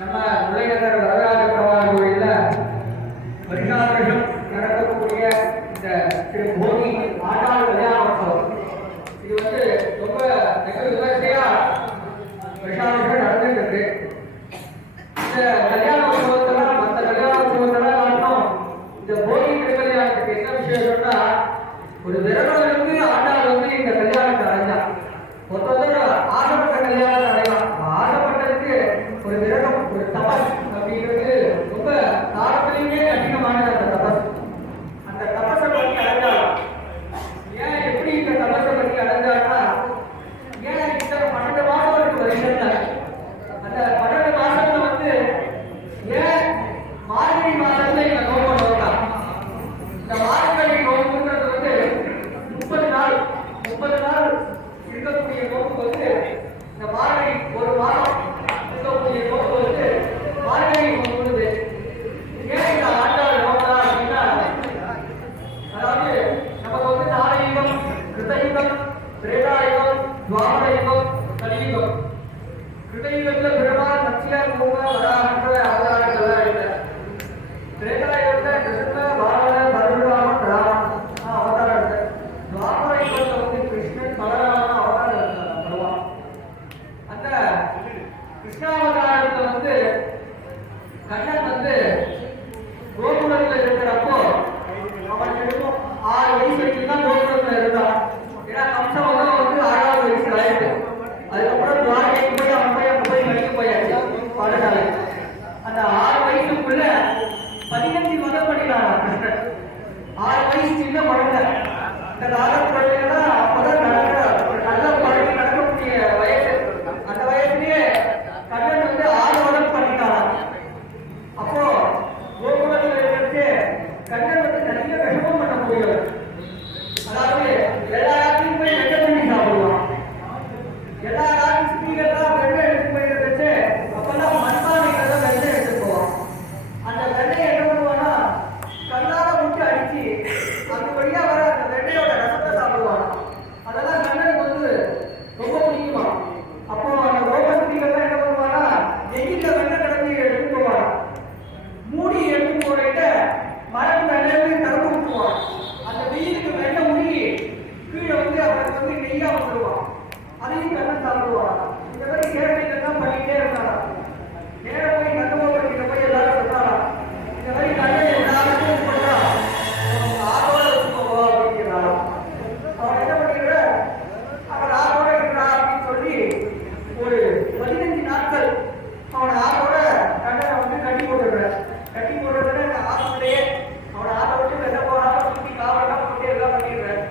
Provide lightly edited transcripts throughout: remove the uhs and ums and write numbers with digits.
நம்ம முல்லைநகர் வரலாறு பெருமாள் கோயில்ல வருஷாவருஷம் நடக்கக்கூடிய இந்த திரு போகி ஆண்டாள் கல்யாணோற்சவம் இது வந்து ரொம்ப வெகு விமர்சையா வருஷாவருஷம் நடந்துட்டு இருக்கு. இந்த கல்யாணோற்சவத்தெல்லாம் மற்ற கல்யாணோற்சவத்தெல்லாம் காரணம் இந்த போகி திருக்கல்யாணத்துக்கு என்ன விசேஷம்னா ஒரு விரதங்களுக்கு ஆண்டாள் வந்து இந்த கல்யாணத்தை அடைஞ்சா மொத்தத்தோட ஆசைப்பட்ட கல்யாணத்தை அடையலாம். ஆசைப்பட்டதுக்கு ஒரு விரதம் ஒரு தபஸ் அப்படிங்கிறது ரொம்ப காலத்திலேயே கடினமானது. அந்த தபஸ் அந்த தபஸை பற்றி அடைஞ்சாலும் ஏன் எப்படி இந்த தபஸை பற்றி அடைஞ்சாங்கன்னா ஏன் இந்த 12 மாதம் இருக்கு வருஷத்துல அந்த 12 மாசத்துல வந்து ஏன் மார்கழி மாதத்துல இந்த நோக்கம் நோக்கலாம். இந்த மார்கழி நோக்குன்றது வந்து 30 நாள் இருக்கக்கூடிய நோக்கு வந்து இந்த மார்கழி ஒரு மாதம் இருக்கக்கூடிய நோக்கு வந்து மார்கழி நோக்குறது. ஏன் இந்த ஆண்டாள் நோக்கலாம் அப்படின்னா அதாவது நமக்கு வந்து நாலயுகம், கிருதயுகம், திரேதாயுகம், துவாபரயுகம், கலியுகம். கிருதயுகத்துல பெருமாள் நச்சியார் பூம வராகன்ற அவதாரங்கள்லாம் இல்லை. திரேதாயுகத்தை கிருஷ்ண பாரத பரசுராமன் ராமன் அவதாரம் இருக்கு. துவாபரயுகத்தை வந்து கிருஷ்ணன் பலராமன் அவதாரம் இருக்காங்க பகவான். அந்த கிருஷ்ணாவதாரத்துல வந்து கண்ணன் வந்து கோகுலத்துல இருக்கிறப்போ அவனுக்கு 6 வயசு வரைக்கும் தான் கோகுலத்துல இருந்தான். ஏன்னா கம்சவதம் வந்து 6வது வயசு ஆயிடுச்சு. அதுக்கப்புறம் துவாரகைக்கு போய் அவன் போய் கழிக்க போயாச்சு பாடசாலை. அந்த 6 வயசுக்குள்ள 15 வதம் பண்ணினான் கிருஷ்ணன். 6 வயசு சின்ன குழந்தை. இந்த ராஜகுழந்தைகள்லாம் அப்பதான் நல்ல பழகி நடக்கக்கூடிய வயசு. அந்த வயசுலயே கண்ணன் வந்து 6 வதம் பண்ணினான். அப்போ கோகுலத்தில் இருக்கிறது கண்ணன் வந்து நிறைய விஷமம் பண்ண முடியும். அதாவது எல்லா இடத்துலையும் போய் வெள்ளை தண்ணி சாப்பிடுவான். எல்லா இடத்துலையும் ஸ்திரீகள்லாம் வெள்ளை எடுத்து போயிருந்துச்சு. அப்பெல்லாம் மண்பானைகளை வெள்ளை எடுத்துட்டு போவான். அந்த வெள்ளையை என்ன பண்ணுவான்னா கண்ணால முட்டு அடிச்சு அது வழியா வர அந்த வெள்ளையோட ரசத்தை சாப்பிடுவான். அதெல்லாம் கண்ணனுக்கு வந்து ரொம்ப பிடிக்குமா. அப்போ அந்த கோபஸ்திரீகள்லாம் என்ன பண்ணுவான்னா எங்கிட்ட வெள்ளை கிடந்து எடுத்து போவாங்க. மூடி எடுத்து போயிட்டு மரம் மேலே திறந்து விட்டுருவான். அந்த வெயிலுக்கு வெள்ளை முடி கீழே வந்து அவருக்கு வந்து நெய்யா வந்துடுவான். அதையும் கண்ணன் சாப்பிடுவான். இந்த மாதிரி கேரளைகள் தான் பண்ணிட்டே இருந்தாங்க. நேரம் போய் கண்ணபோகிட்ட போய் எல்லாரும் சொன்னாங்க இந்த மாதிரி கண்ணன் எல்லாருக்கும் பண்ணா ஆரோட வச்சுக்கோவா அப்படிங்கிறான். அவன் என்ன பண்ணிக்கிற அவன் ஆரோட இருக்கிறா அப்படின்னு சொல்லி ஒரு 15 நாட்கள் அவன் ஆரோட கண்ணனை வந்து கட்டி போட்டுடுறேன். கட்டி போட்டுறேன்னு ஆசையே அவனை ஆசை விட்டு வெள்ள போறாம சுற்றி காவலாம் போட்டு எல்லாம் பண்ணிடுறேன்.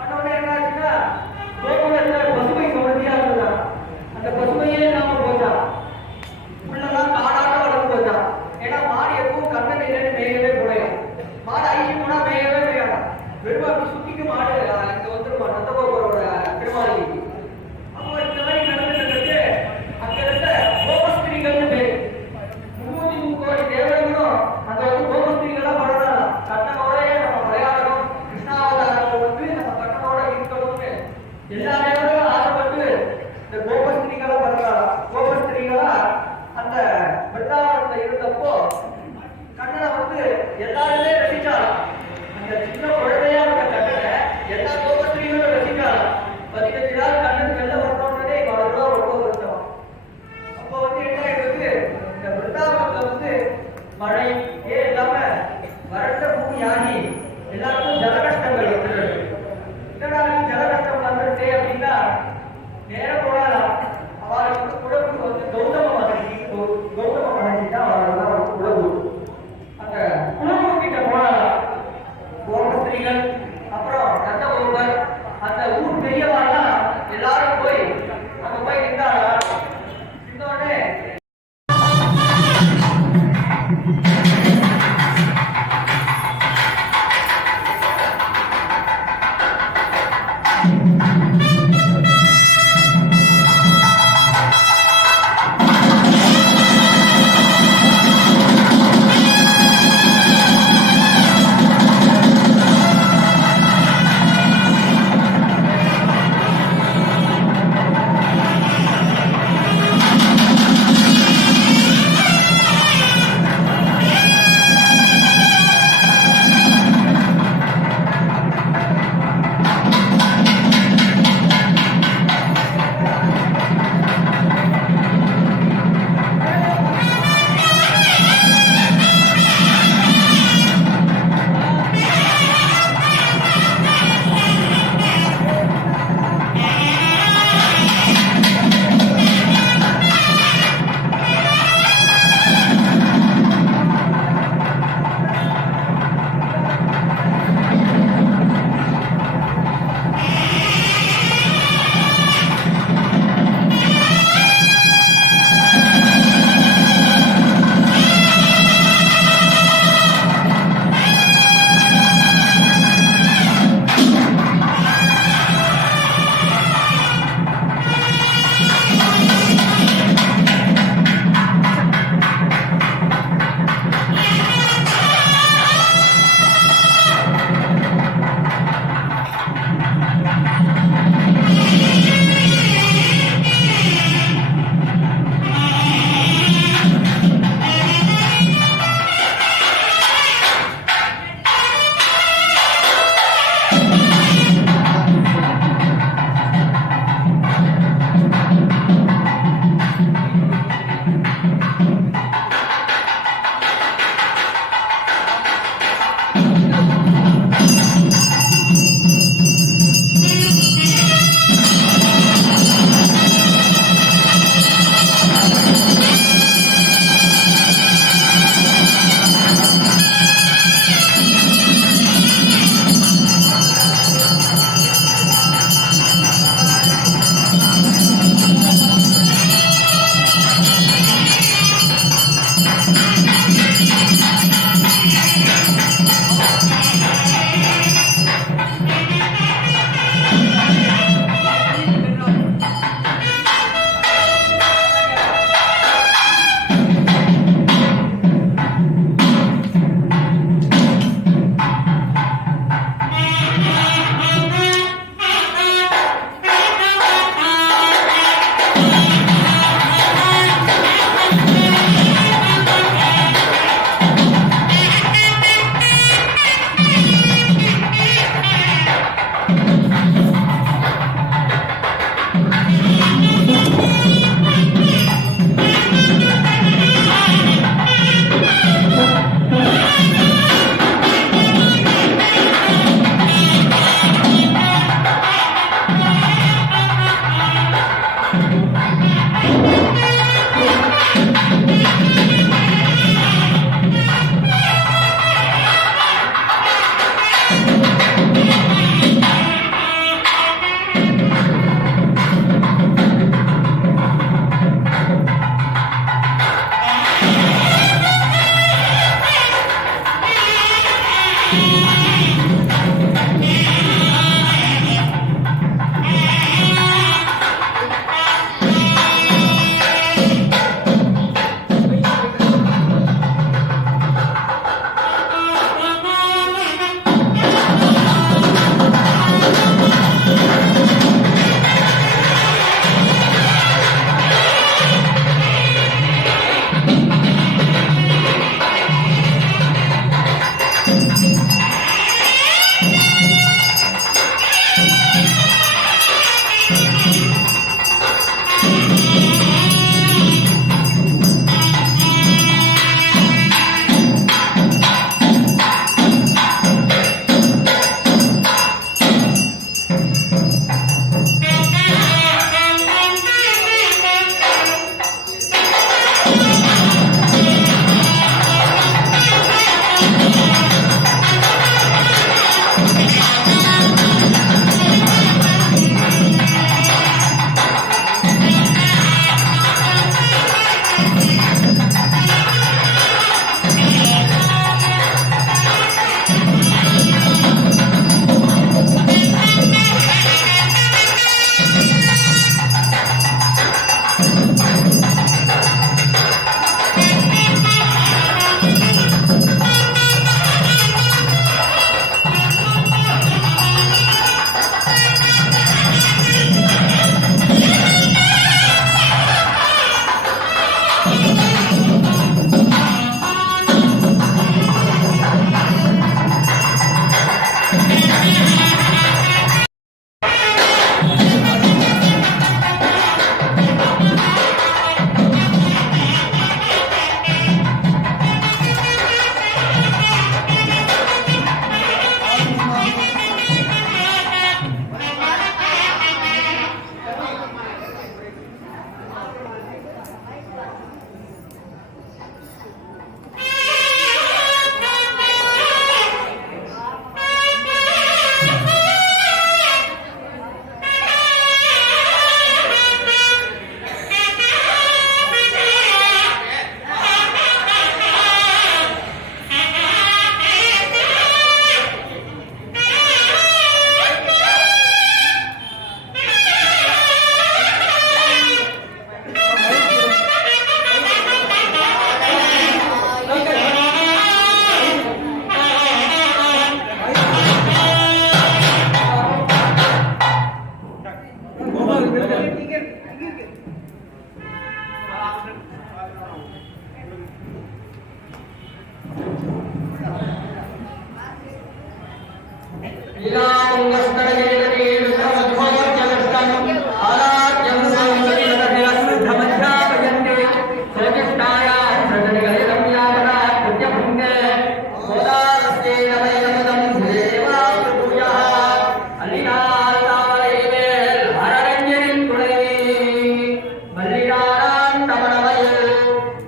அதோட என்ன ஆச்சுன்னா கோகுலத்துல பசுமை குழந்தையா இருந்தான். அந்த பசுமையே நாம போச்சான். உள்ளதான் காடாக வளர்ந்து போச்சான். ஏன்னா மாடு எப்பவும் கண்ணன் இல்லைன்னு மேயவே போடையும். மாடு ஐந்து போனா மேயவே முடியாது. வெறும் அப்படி சுத்திக்கு மாடு இங்க வந்துருவான் நந்தகோபுரோட திருமாளிகைக்கு. அப்போ இந்த மாதிரி நடந்துட்டு அங்க இருந்த கோபஸ்திரீகள்னு பேரு 303 கோடி தேவர்களும் அந்த வந்து கோபஸ்திரீகளா படுறாங்க. கண்ணனோட நம்ம விளையாடணும், கிருஷ்ணாவதாரங்கள் வந்து நம்ம கண்ணனோட இருக்கணும்னு எல்லா தேவர்களும் ஆசைப்பட்டு இந்த கோபஸ்திரீகளா படுறாங்க. கோபஸ்திரீகளா அந்த விருந்தாவனத்துல இருந்தப்போ கண்ணனை வந்து எல்லாருமே ரசிச்சாலும் அந்த சின்ன குழந்தையா இருந்த கண்ணனை எல்லா கோபஸ்திரீகளும் ரசிச்சாலும் 15 நாள் கண்ணன் வெளில வரணும்னே இவ்வளவு ரொம்ப வருஷம். அப்போ வந்து என்ன ஆயிடுது இந்த விருந்தாவனத்துல வந்து மழை இல்லாம வறண்ட பூமியாகி எல்லாருக்கும் ஜல கஷ்டங்கள் வந்துடுது. என்னடா ஜல கஷ்டம் வந்துருச்சு அப்படின்னா நேரம் போனாலாம் அவளுக்கு வந்து குழம்பு வந்து கௌதம மகர்ஷி தான் அவளெல்லாம் வந்து குழம்பு. அந்த குழம்பு கிட்ட போனாலாம் கோபஸ்திரீகள் அப்புறம் நந்தகோபர் அந்த ஊர் பெரியவாள்லாம் எல்லாரும் போய் அங்க போய் நின்றாளா. இன்னொன்னு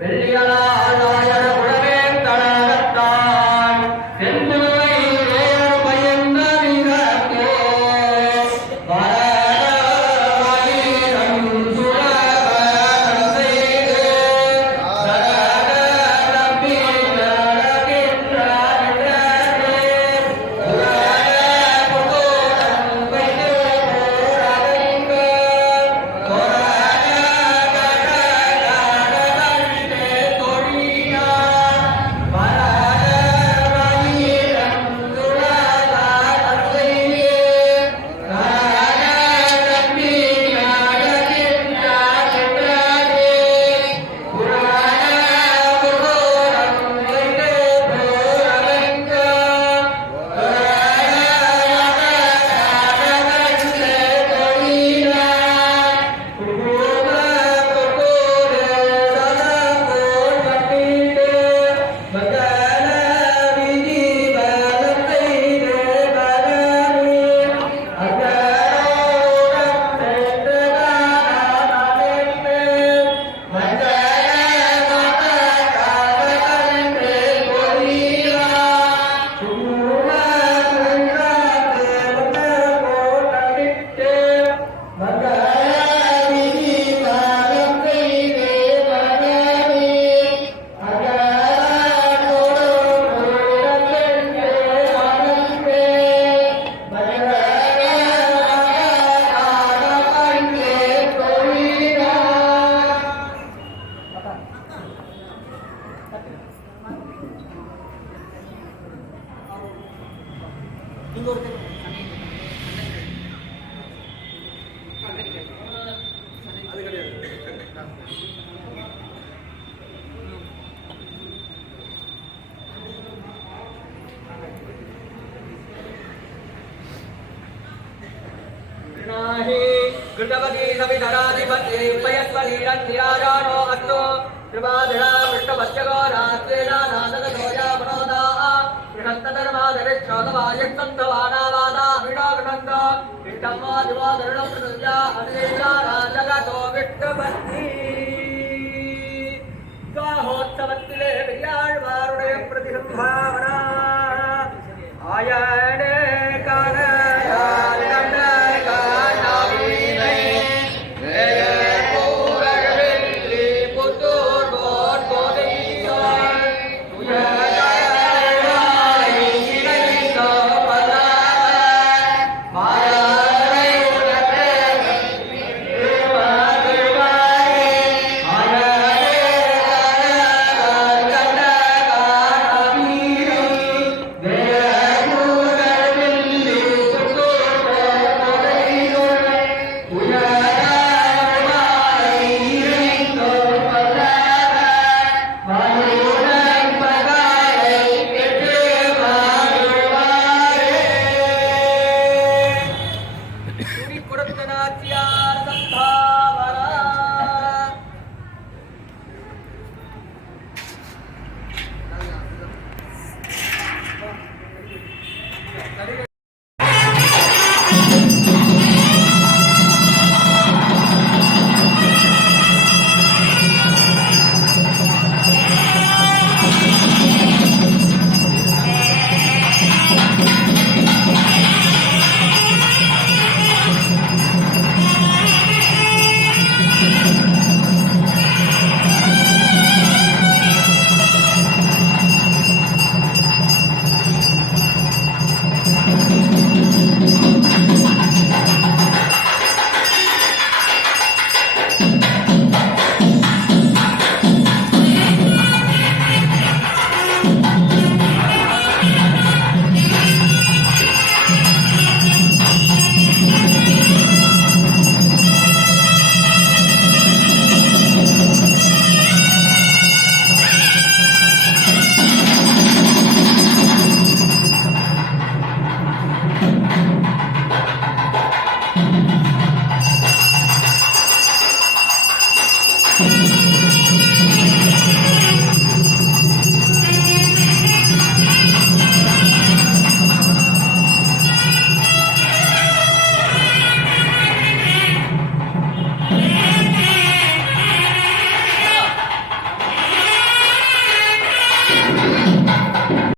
வெள்ளி நீங்க ஒரு அது கிடையாது. कृतवती सविधराधिपते पयस्वलीरन्निराजानो अस्तु कृपाधिरा पृष्ठपश्चको रात्रेणा नादगतोया मनोदाः बृहत्तधर्माधरिक्षोतवायुक्तन्तवानावादा विडोगणन्तो इष्टमो दिवो दरुणं प्रसुजा अनिलेजा राजगतो विष्णुपत्नि